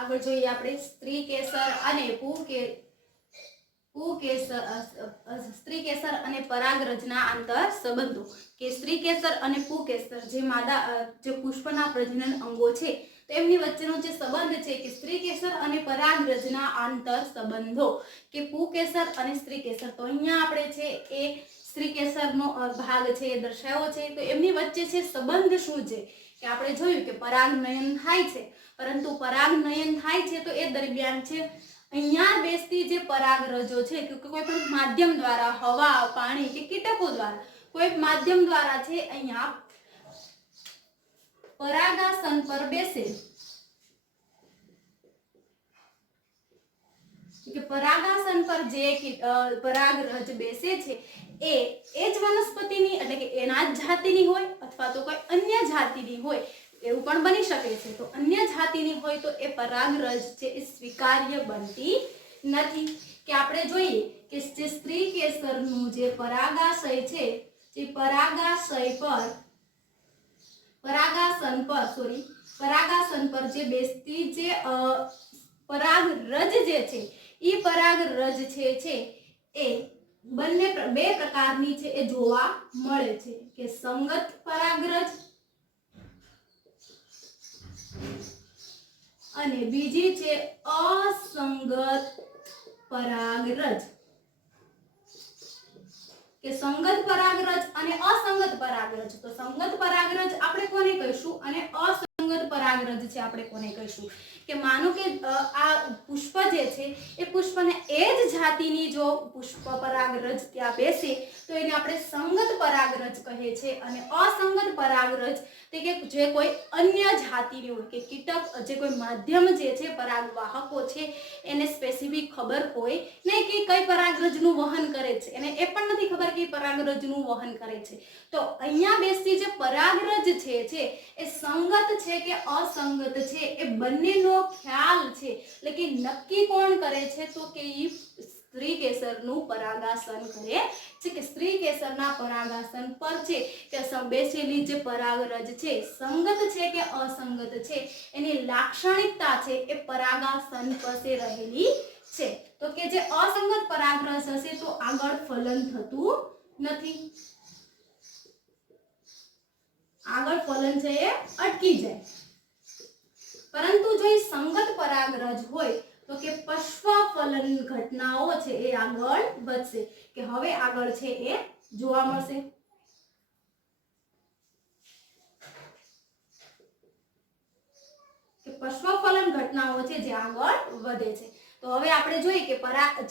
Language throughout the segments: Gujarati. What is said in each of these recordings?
આગળ જોઈએ આપણે સ્ત્રી કેસર અને સ્ત્રી કેસર અને પરાગરજના આંતર સંબંધો કે સ્ત્રી કેસર અને પુકેસર જે જે પુષ્પના પ્રજનન અંગો છે તો એમની વચ્ચેનો જે સંબંધ છે કે સ્ત્રી કેસર અને પરાગરજના આંતર સંબંધો કે પુકેસર અને સ્ત્રી કેસર. તો અહીંયા આપણે છે એ સ્ત્રી કેસરનો ભાગ છે એ દર્શાવ્યો છે. તો એમની વચ્ચે છે સંબંધ શું છે કે આપણે જોયું કે પરાગનયન થાય છે, પરંતુ પરાગનયન થાય છે તો એ દરમિયાન છે અહીંયા બેસતી જે પરાગરજો છે કે કોઈ પણ માધ્યમ દ્વારા, હવા, પાણી કે કીટકો દ્વારા, કોઈ માધ્યમ દ્વારા છે અહીંયા પરાગાસન પર બેસે કે પરાગાસન પર જે પરાગરજ બેસે છે એ જ વનસ્પતિની એટલે કે એના જ જાતિની હોય અથવા તો કોઈ અન્ય જાતિની હોય એવું પણ બની શકે છે. તો અન્ય જાતિની હોય તો એ પરાગરજ છે એ સ્વીકાર્ય બનતી નથી. કે આપણે જોઈએ કે જે સ્ત્રી કેસરનું જે પરાગાશય છે જે પરાગાસન પર જે બેસતી જે પરાગરજ જે છે એ પરાગરજ છે એ બે પ્રકારની છે એ જોવા મળે છે કે સંગત પરાગરજ અને બીજી છે અસંગત પરાગરજ. કે સંગત પરાગરજ અને અસંગત પરાગરજ. તો સંગત પરાગરજ આપણે કોને કહીશું અને અસંગત પરાગરજ છે આપણે કોને કહીશું કે માનો કે આ પુષ્પ જે છે એ પુષ્પને એ જ જાતિની જો પુષ્પ પરાગરજ ત્યાં બેસે તો એને આપણે સંગત પરાગરજ કહે છે. અને અસંગત પરાગરજ તે કે જે કોઈ અન્ય જાતિની હોય કે કીટક જે કોઈ માધ્યમ જે છે પરાગવાહકો છે એને સ્પેસિફિક ખબર હોય નહીં કે કઈ પરાગરજનું વહન કરે છે, એને એ પણ નથી ખબર કે પરાગરજનું વહન કરે છે. તો અહીંયા બેસતી જે પરાગરજ છે એ સંગત છે કે અસંગત છે એ બંનેનો ખ્યાલ છે એટલે કે નક્કી કોણ કરે છે તો કે સ્ત્રી કેસરનું પરાગાસન કરે છે. કે સ્ત્રી કેસરના પરાગાસન પર છે કે બેસેલી જે પરાગરજ છે સંગત છે કે અસંગત છે એની લાક્ષણિકતા છે એ પરાગાસન પાસે રહેલી છે. તો કે જે અસંગત પરાગરજ હશે તો આગળ ફલન થતું નથી, આગળ ફલન છે એ અટકી જાય. પરંતુ જો એ સંગત પરાગરજ હોય તો કે પુષ્પ ફલન ઘટનાઓ છે એ આગળ વધશે કે હવે આગળ છે એ જોવા મળશે. કે પુષ્પ ફલન ઘટનાઓ છે જે આગળ વધે છે. તો હવે આપણે જોઈએ કે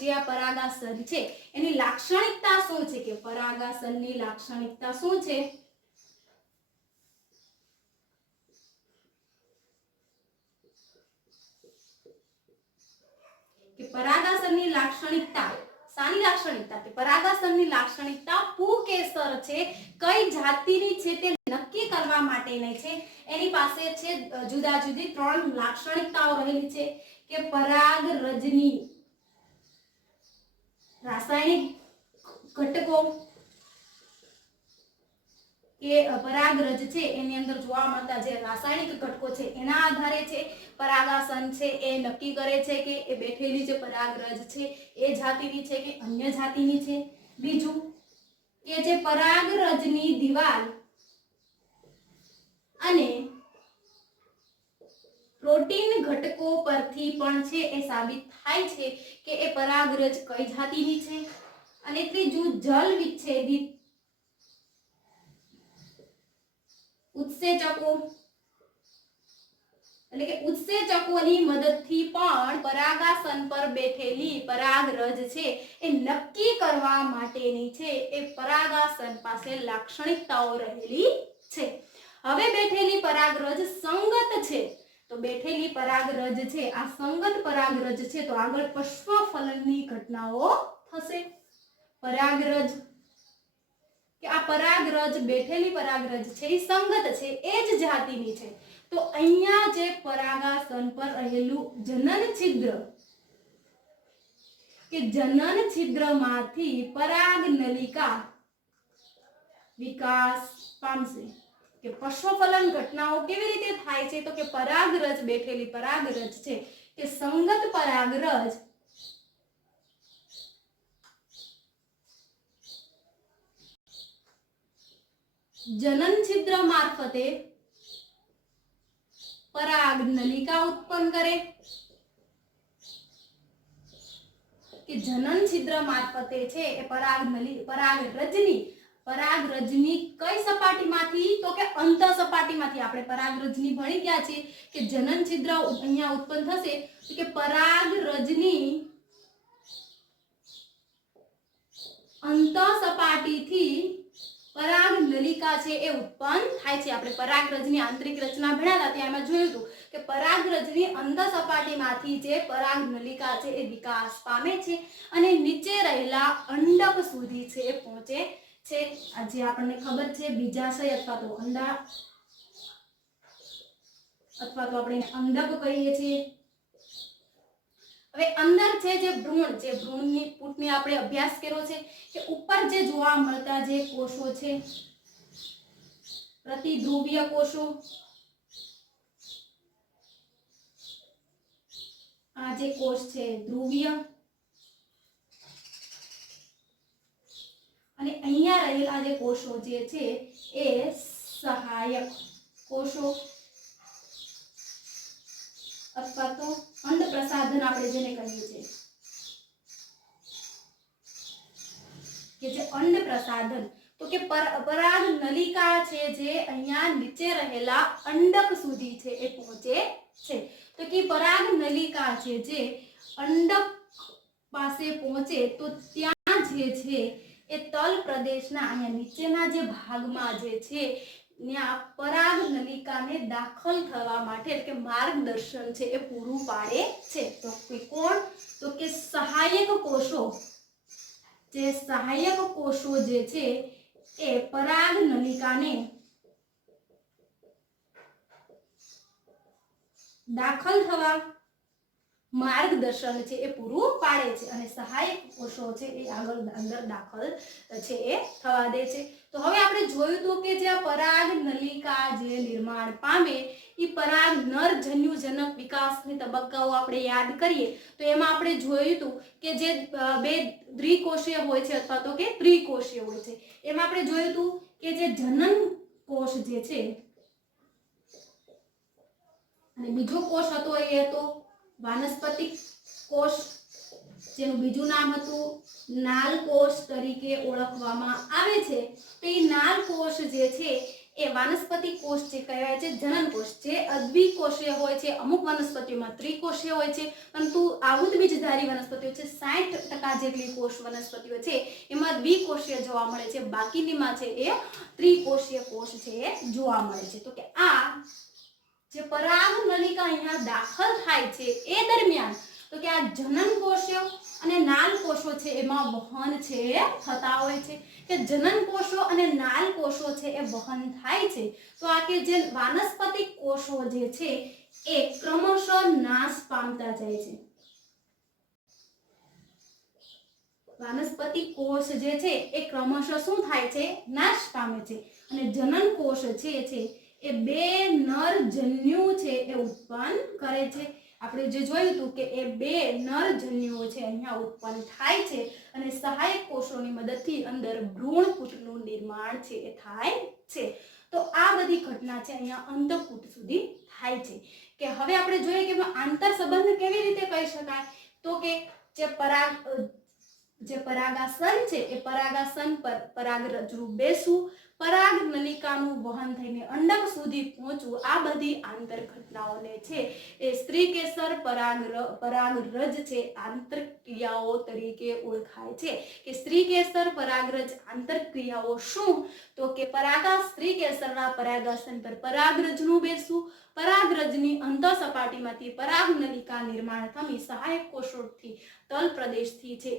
જે આ પરાગાસન છે એની લાક્ષણિકતા શું છે કે પરાગાસનની લાક્ષણિકતા શું છે કે પરાગાસનની લાક્ષણિકતા સાની લાક્ષણિકતા કે પરાગાસનની લાક્ષણિકતા પુકેસર છે કઈ જાતિની છે તે નક્કી કરવા માટેની છે. એની પાસે છે જુદા જુદી 3 લાક્ષણિકતાઓ રહેલી છે કે પરાગરજની રાસાયણિક ઘટકો કે પરાગરજ છે એની અંદર જોવા મળતા જે રાસાયણિક ઘટકો છે એના આધારે છે પરાગાસન છે એ નક્કી કરે છે કે એ બેઠેલી જે પરાગરજ છે એ જાતિની છે કે અન્ય જાતિની છે. બીજું કે જે પરાગરજની દિવાલ અને પ્રોટીન ઘટકો પરથી પણ છે એ સાબિત થાય છે કે એ પરાગરજ કઈ જાતિની છે. અને ત્રીજું જલ વિચ્છેદિત ઉત્સેચકો એટલે કે ઉત્સેચકોની મદદથી પણ પરાગાસન પર બેઠેલી પરાગરજ છે એ નક્કી કરવા માટેની છે એ પરાગાસન પાસે લાક્ષણિકતાઓ રહેલી છે. હવે બેઠેલી પરાગરજ સંગત છે તો બેઠેલી પરાગરજ છે આ સંગત પરાગરજ છે તો આગળ પુષ્પ ફલનની ઘટનાઓ થશે. પરાગરજ કે આ પરાગરજ બેઠેલી પરાગરજ છે એ સંગત છે એ જ જાતિની છે. તો અહીંયા જે પરાગાસન પર રહેલું જનન છિદ્ર કે જનન છિદ્રમાંથી પરાગ નલિકા વિકાસ પામશે. કે પુષ્પફલન ઘટનાઓ કેવી રીતે થાય છે તો કે પરાગરજ બેઠેલી પરાગરજ છે કે સંગત પરાગરજ જનન છિદ્ર મારફતે પરાગ નલિકા ઉત્પન્ન કરે કે જનન છિદ્ર મારફતે છે એ પરાગરજની કઈ સપાટીમાંથી તો કે અંત સપાટીમાંથી આપણે પરાગરજની ભણી ગયા છે કે જનન છિદ્ર અહીંયા ઉત્પન્ન થશે તો કે પરાગરજની અંત સપાટીથી પરાગ નલિકા છે એ ઉત્પન્ન થાય છે। આપણે પરાગરજની આંતરિક રચના ભણ્યા હતા એમાં જોયું હતું કે પરાગરજની અંત સપાટીમાંથી જે પરાગ નલિકા છે એ વિકાસ પામે છે અને નીચે રહેલા અંડક સુધી છે એ પહોંચે છે। આજે આપણને ખબર છે બીજાશય અથવા તો અંડા અથવા તો આપણે અંડક કહીએ છીએ। હવે અંદર છે જે ભ્રૂણની પૂટની આપણે અભ્યાસ કર્યો છે કે ઉપર જે જોવા મળતા જે કોષો છે પ્રતિધ્રુવીય કોષો, આ જે કોષ છે ધ્રુવીય અને અહીંયા રહેલા જે કોષો જે છે એ સહાયક કોષો અથવા તો અંડ પ્રસાધન આપણે જેને કહીએ છીએ કે જે અંડ પ્રસાધન તો કે પરાગ નલિકા છે જે અહીંયા નીચે રહેલા અંડક સુધી છે એ પહોંચે છે। તો કે પરાગ નલિકા છે જે અંડક પાસે પહોંચે તો ત્યાં જે છે એ તલ પ્રદેશના અહીંયા નીચેના જે ભાગમાં જે છે ત્યાં પરાગ નલિકાને દાખલ થવા માટે એટલે કે માર્ગદર્શન છે એ પૂરું પાડે છે। તો કોણ તો કે સહાયક કોષો જે છે એ પરાગ નલિકાને દાખલ થવા માર્ગદર્શન છે એ પૂરું પાડે છે અને સહાયક કોષો છે એ આગળ અંદર દાખલ છે એ થવા દે છે। તો હવે આપણે જોયું હતું કે જે પરાગ નલિકા જે નિર્માણ પામે એ પરાગ નર જન્યુજનક વિકાસની તબક્કાઓ આપણે યાદ કરીએ તો એમાં આપણે જોયું હતું કે જે બે દ્વિકોષીય હોય છે અથવા તો કે ત્રિકોષીય હોય છે। એમાં આપણે જોયું હતું કે જે જનન કોષ જે છે અને બીજો કોષ હતો એ હતો વાનસ્પતિક કોષ જેનું બીજું નામ હતું નાલ કોષ તરીકે ઓળખવામાં આવે છે। તો એ નાલ કોષ જે છે એ વાનસ્પતિક કોષ જે કહેવાય છે જનન કોષ જે દ્વિકોષીય હોય છે। અમુક વનસ્પતિઓમાં ત્રિકોષીય હોય છે પરંતુ આવૃતબીજધારી વનસ્પતિઓ છે 60% જેટલી કોષ વનસ્પતિઓ છે એમાં દ્વિકોષીય જોવા મળે છે, બાકીનીમાં છે એ ત્રિકોષીય કોષ છે એ જોવા મળે છે। તો કે આ જે પરાગ નલિકા અહીંયા દાખલ થાય છે એ દરમિયાન તો કે આ જનન કોષો અને નાલ કોષો છે એમાં વહન છે થતા હોય છે કે જનન કોષો અને નાલ કોષો છે એ વહન થાય છે તો આ કે જે વાનસ્પતિક કોષો જે છે એ ક્રમશઃ નાશ પામતા જાય છે। વાનસ્પતિક કોષ જે છે એ ક્રમશઃ શું થાય છે નાશ પામે છે અને જનન કોષ છે એ બે નર જન્યુ છે એ ઉત્પન્ન કરે છે। આપણે જે જોયું હતું કે એ બે નર જન્યુઓ છે અહીંયા ઉત્પન્ન થાય છે અને સહાયક કોષોની મદદથી અંદર ભ્રૂણપૂટનું નિર્માણ છે એ થાય છે। તો આ બધી ઘટના છે અહીંયા અંતઃકૂટ સુધી થાય છે। કે હવે આપણે જોઈએ કે આંતર સંબંધ કેવી રીતે કહી શકાય તો કે જે પરાગાસન છે એ પરાગાસન પર પરાગરજનું બેસવું, પરાગ નલિકાનું વહન થઈને અંડક સુધી પહોંચવું, આ બધી આંતર ઘટનાઓને છે એ સ્ત્રીકેસર પરાગરજ છે આંતરક્રિયાઓ તરીકે ઓળખાય છે। કે સ્ત્રીકેસર પરાગરજ આંતરક્રિયાઓ શું તો કે સ્ત્રીકેસરના પરાગાસન પર પરાગરજનું બેસવું, પરાગરજની અંત સપાટીમાંથી પરાગ નલિકા નિર્માણ થમી સહાયક કોષોથી તલ પ્રદેશથી છે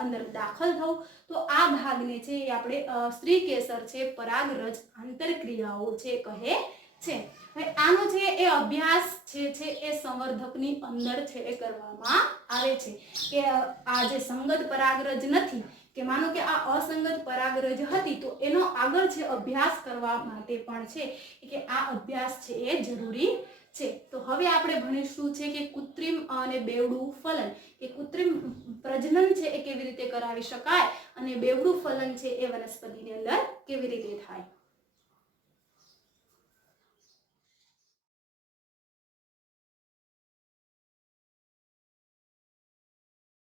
અંદર દાખલ થવું। તો આ ભાગને છે એ આપણે સ્ત્રીકેસર છે પરાગરજ આંતરક્રિયાઓ છે કહે છે। હવે આનો છે એ અભ્યાસ છે એ સંવર્ધકની અંદર છે એ કરવામાં આવે છે કે આ જે સંગત પરાગરજ નથી કે માનો કે આ અસંગત પરાગરજ હતી તો એનો આગળ છે અભ્યાસ કરવા માટે પણ છે કે આ અભ્યાસ છે એ જરૂરી છે. તો હવે આપણે ભણીશું છે કે કૃત્રિમ અને બેવડું ફલન, કે કૃત્રિમ પ્રજનન છે એ કેવી રીતે કરાવી શકાય અને બેવડું ફલન છે એ વનસ્પતિની અંદર કેવી રીતે થાય.